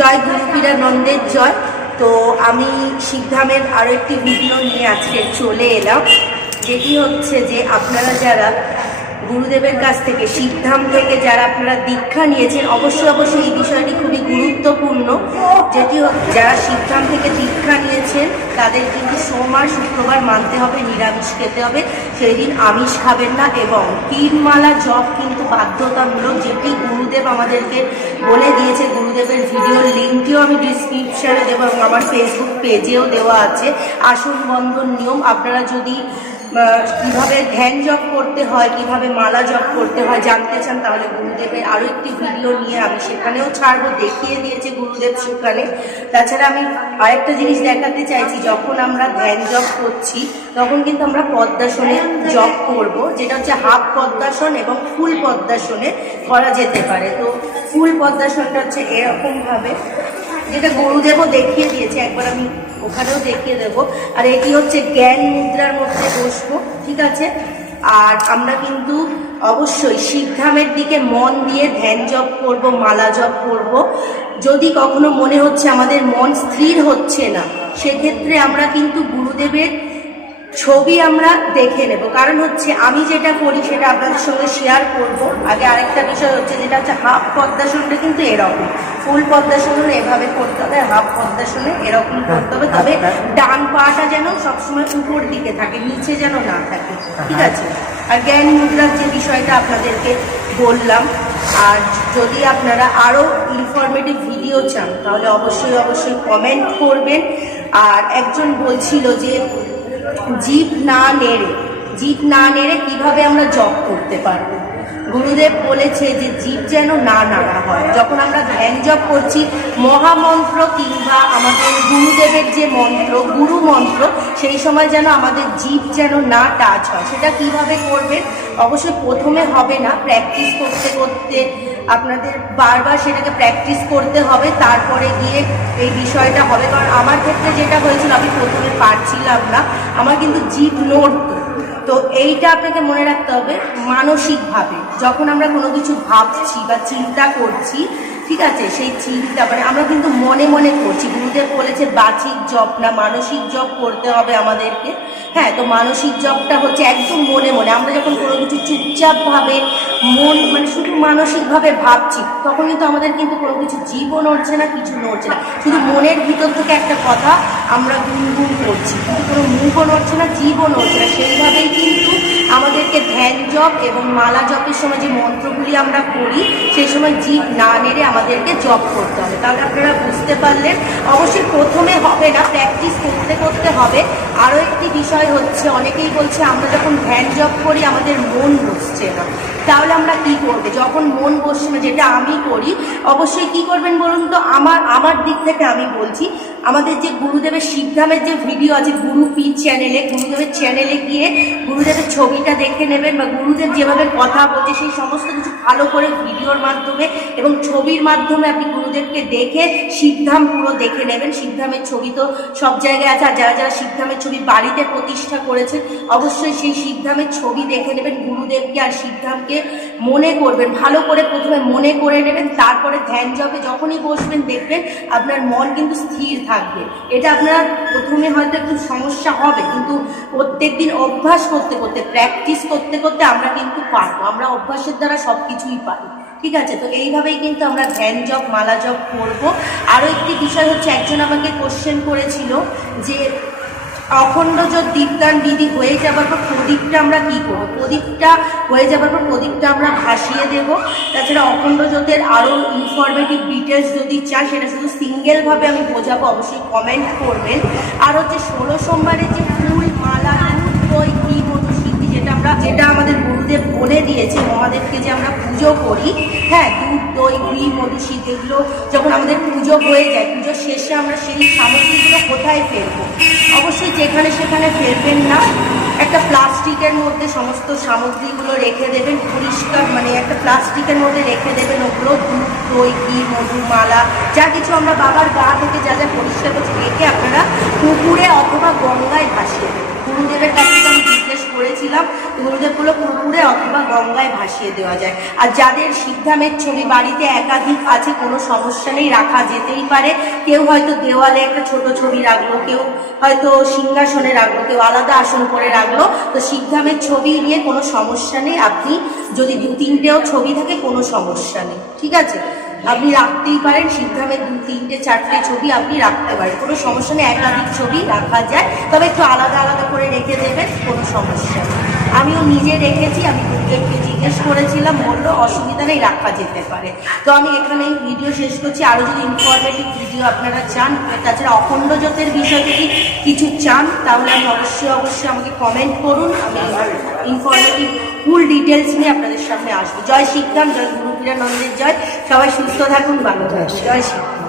জয় গুরুপীরানন্দের জয়। তো আমি শিখধামের আরও একটি ভিডিও নিয়ে আজকে চলে এলাম, যেটি হচ্ছে যে আপনারা যারা গুরুদেবের কাছ থেকে, শিবধাম থেকে যারা আপনারা দীক্ষা নিয়েছেন, অবশ্যই অবশ্যই এই বিষয়টি খুবই গুরুত্বপূর্ণ। যেটি যারা শিবধাম থেকে দীক্ষা নিয়েছেন, তাদের কিন্তু সোমবার, শুক্রবার মানতে হবে, নিরামিষ খেতে হবে। সেই দিন আমিষ খাবেন না এবং তিনমালা জপ কিন্তু বাধ্যতামূলক, যেটি গুরুদেব আমাদেরকে বলে দিয়েছে, গুরুদেবের ভিডিওর লিঙ্কটিও আমি ডিসক্রিপশানে দেবো এবং আমার ফেসবুক পেজেও দেওয়া আছে। আসন বন্ধন নিয়ম, আপনারা যদি কীভাবে ধ্যান জপ করতে হয়, কীভাবে মালা জপ করতে হয় জানতে চান, তাহলে গুরুদেবের আরও একটি ভিডিও নিয়ে আমি সেখানেও ছাড়বো, দেখিয়ে দিয়েছে গুরুদেব সেখানে তাছাড়া আমি আরেকটা জিনিস দেখাতে চাইছি, যখন আমরা ধ্যান জপ করছি, তখন কিন্তু আমরা পদ্মাসনে জপ করব, যেটা হচ্ছে হাফ পদ্মাসন এবং ফুল পদ্মাসনে করা যেতে পারে। তো ফুল পদ্মাসনটা হচ্ছে এরকমভাবে যেটা গুরুদেবও দেখিয়ে দিয়েছে, একবার আমি ওখানেও দেখিয়ে দেব। আর এটি হচ্ছে জ্ঞান মুদ্রার মধ্যে বসবো, ঠিক আছে? আর আমরা কিন্তু অবশ্যই শিবধামের দিকে মন দিয়ে ধ্যান জপ করব, মালা জপ করব। যদি কখনো মনে হচ্ছে আমাদের মন স্থির হচ্ছে না, সেক্ষেত্রে আমরা কিন্তু গুরুদেবের ছবি আমরা দেখে নেব। কারণ হচ্ছে আমি যেটা করি, সেটা আপনাদের সঙ্গে শেয়ার করব। আগে আরেকটা বিষয় হচ্ছে, যেটা হচ্ছে হাফ পদ্মাসনটা কিন্তু এরকম। ফুল পদ্মা হলে এভাবে করতে হবে হাফ পদ্মাসনে এরকম করতে হবে। তবে ডান পাটা যেন সবসময় উপর দিকে থাকে নিচে যেন না থাকে ঠিক আছে? আর জ্ঞান মুদ্রার যে বিষয়টা আপনাদেরকে বললাম আর যদি আপনারা আরও ইনফরমেটিভ ভিডিও চান তাহলে অবশ্যই অবশ্যই কমেন্ট করবেন। আর একজন বলছিল যে জিপ না নেড়ে জিপ না নেড়ে কীভাবে আমরা জব করতে পারব? গুরুদেব বলেছে যে জীব যেন না নাড়া হয়। যখন আমরা ধ্যান জপ করছি, মহামন্ত্র কিংবা আমাদের গুরুদেবের যে মন্ত্র, গুরু মন্ত্র, সেই সময় যেন আমাদের জীব যেন না টাচ হয়। সেটা কীভাবে করবেন? অবশ্যই প্রথমে হবে না প্র্যাকটিস করতে করতে আপনাদের বারবার সেটাকে প্র্যাকটিস করতে হবে, তারপরে গিয়ে এই বিষয়টা হবে। কারণ আমার ক্ষেত্রে যেটা হয়েছিল, আমি প্রথমে পারছিলাম না। আমার কিন্তু জীব নড়তো। তো এইটা আপনাকে মনে রাখতে হবে মানসিকভাবে। যখন আমরা কোনো কিছু ভাবছি বা চিন্তা করছি, ঠিক আছে, সেই চিন্তা মানে আমরা কিন্তু মনে মনে করছি। গুরুদেব বলেছে বাচিক জব না, মানসিক জপ করতে হবে আমাদেরকে। হ্যাঁ তো মানসিক জপটা হচ্ছে একদম মনে মনে। আমরা যখন কোনো কিছু চুপচাপভাবে মন মানে শুধু মানসিকভাবে ভাবছি তখন কিন্তু আমাদের কিন্তু কোনো কিছু জীবও নড়ছে না, কিছু নড়ছে না। শুধু মনের ভিতর থেকে একটা কথা আমরা গুনগুন করছি, কিন্তু কোনো মুখও নড়ছে না জীবও নড়ছে না। সেইভাবেই কিন্তু আমাদেরকে ধ্যান জপ এবং মালা জপের সময় যে মন্ত্রগুলি আমরা করি, সেই সময় জীব না নেড়ে আমাদেরকে জপ করতে হবে। তাহলে আপনারা বুঝতে পারলেন। অবশ্যই প্রথমে হবে না প্র্যাকটিস করতে করতে হবে। আরও একটি বিষয় হচ্ছে, অনেকেই বলছে আমরা যখন ধ্যান জব করি, আমাদের মন বসছে না। তাহলে আমরা কি করব? যখন মন বসছে না যেটা আমি করি, অবশ্যই কি করবেন বলুন তো? আমার আমার দিক থেকে আমি বলছি, আমাদের যে গুরুদেবের শিবধামের যে ভিডিও আছে, গুরু পি চ্যানেলে গুরুদেবের চ্যানেলে গিয়ে গুরুদেবের ছবিটা দেখে নেবেন বা গুরুদেব যেভাবে কথা বলছে, সেই সমস্ত কিছু ভালো করে ভিডিওর মাধ্যমে এবং ছবির মাধ্যমে আপনি গুরুদেবকে দেখে শিবধাম পুরো দেখে নেবেন। শিবধামের ছবি তো সব জায়গায় আছে, আর যারা যারা শিবধামের ছবি বাড়িতে প্রতিষ্ঠা করেছেন, অবশ্যই সেই শিবধামের ছবি দেখে নেবেন গুরুদেবকে আর শিবধামকে মনে করবেন, ভালো করে প্রথমে মনে করে নেবেন, তারপরে ধ্যান জপে যখনই বসবেন দেখবেন আপনার মন কিন্তু স্থির থাকবে। এটা আপনার প্রথমে হয়তো একটু সমস্যা হবে, কিন্তু প্রত্যেক দিন অভ্যাস করতে করতে প্র্যাকটিস করতে করতে আমরা কিন্তু পারব। আমরা অভ্যাসের দ্বারা সব কিছুই পারি। ঠিক আছে? তো এইভাবেই কিন্তু আমরা ধ্যান জপ, মালা জপ করব। আরও একটি বিষয় হচ্ছে, একজন আমাকে কোশ্চেন করেছিল যে অখণ্ড যে দীপদান বিধি হয়ে যাবার পর প্রদীপটা আমরা কী করব? প্রদীপটা হয়ে যাবার পর প্রদীপটা আমরা ভাসিয়ে দেব। তাছাড়া অখণ্ড জোতের আরও ইনফরমেটিভ ডিটেলস যদি চান, সেটা শুধু সিঙ্গেলভাবে আমি বোঝাবো, অবশ্যই কমেন্ট করবেন। আর হচ্ছে ষোলো সোমবারের যে ফুল, মালা ফুল বই কী যেটা আমরা যেটা আমাদের গুরুদেব বলে দিয়েছে মহাদেবকে যে আমরা পুজো করি হ্যাঁ দুধ, দই, ঘি মধু সিদ্ধি এগুলো যখন আমাদের পুজো হয়ে যায় পুজোর শেষে আমরা সেই সামগ্রীগুলো কোথায় ফেলব? অবশ্যই যেখানে সেখানে ফেলবেন না। একটা প্লাস্টিকের মধ্যে সমস্ত সামগ্রীগুলো রেখে দেবেন, পরিষ্কার মানে একটা প্লাস্টিকের মধ্যে রেখে দেবেন ওগুলো, দুধ, দই, ঘি, মধু, মালা, যা কিছু আমরা বাবার গা থেকে যা যা পরিষ্কার করছি রেখে আপনারা পুকুরে অথবা গঙ্গায় ভাসিয়ে দেবেন। গুরুদেবের কাছে তো আমি জিজ্ঞেস করেছি রেখেছিলাম গুরুদেবগুলো পুকুরে অথবা গঙ্গায় ভাসিয়ে দেওয়া যায়। আর যাদের সিদ্ধামের ছবি বাড়িতে একাধিক আছে, কোনো সমস্যা নেই, রাখা যেতেই পারে। কেউ হয়তো দেওয়ালে একটা ছোট ছবি রাখল, কেউ হয়তো সিংহাসনে রাখল, কেউ আলাদা আসন করে রাখল। তো সিদ্ধামের ছবি নিয়ে কোনো সমস্যা নেই। আপনি যদি দু তিনটেও ছবি থাকে, কোনো সমস্যা নেই। ঠিক আছে? আপনি রাখতেই পারেন। সিদ্ধামের দু তিনটে, চারটে ছবি আপনি রাখতে পারেন। কোনো সমস্যা নেই। একাধিক ছবি রাখা যায়। তবে একটু আলাদা আলাদা করে রেখে দেবেন, কোনো সমস্যা নেই। আমিও নিজে রেখেছি আমি গুরুদেবকে জিজ্ঞেস করেছিলাম, বলল অসুবিধা নেই, রাখা যেতে পারে। তো আমি এখানে ভিডিও শেষ করছি। আরও যদি ইনফরমেটিভ ভিডিও আপনারা চান তাছাড়া অখণ্ড জ্যোতের বিষয় যদি কিছু চান, তাহলে আমি অবশ্যই অবশ্যই আমাকে কমেন্ট করুন। আমি ইনফরমেটিভ ফুল ডিটেলস নিয়ে আপনাদের সামনে আসব। জয় শিবধাম, জয় গুরু নন্দের জয়। সবাই সুস্থ থাকুন, ভালো থাকুন। জয় শিব।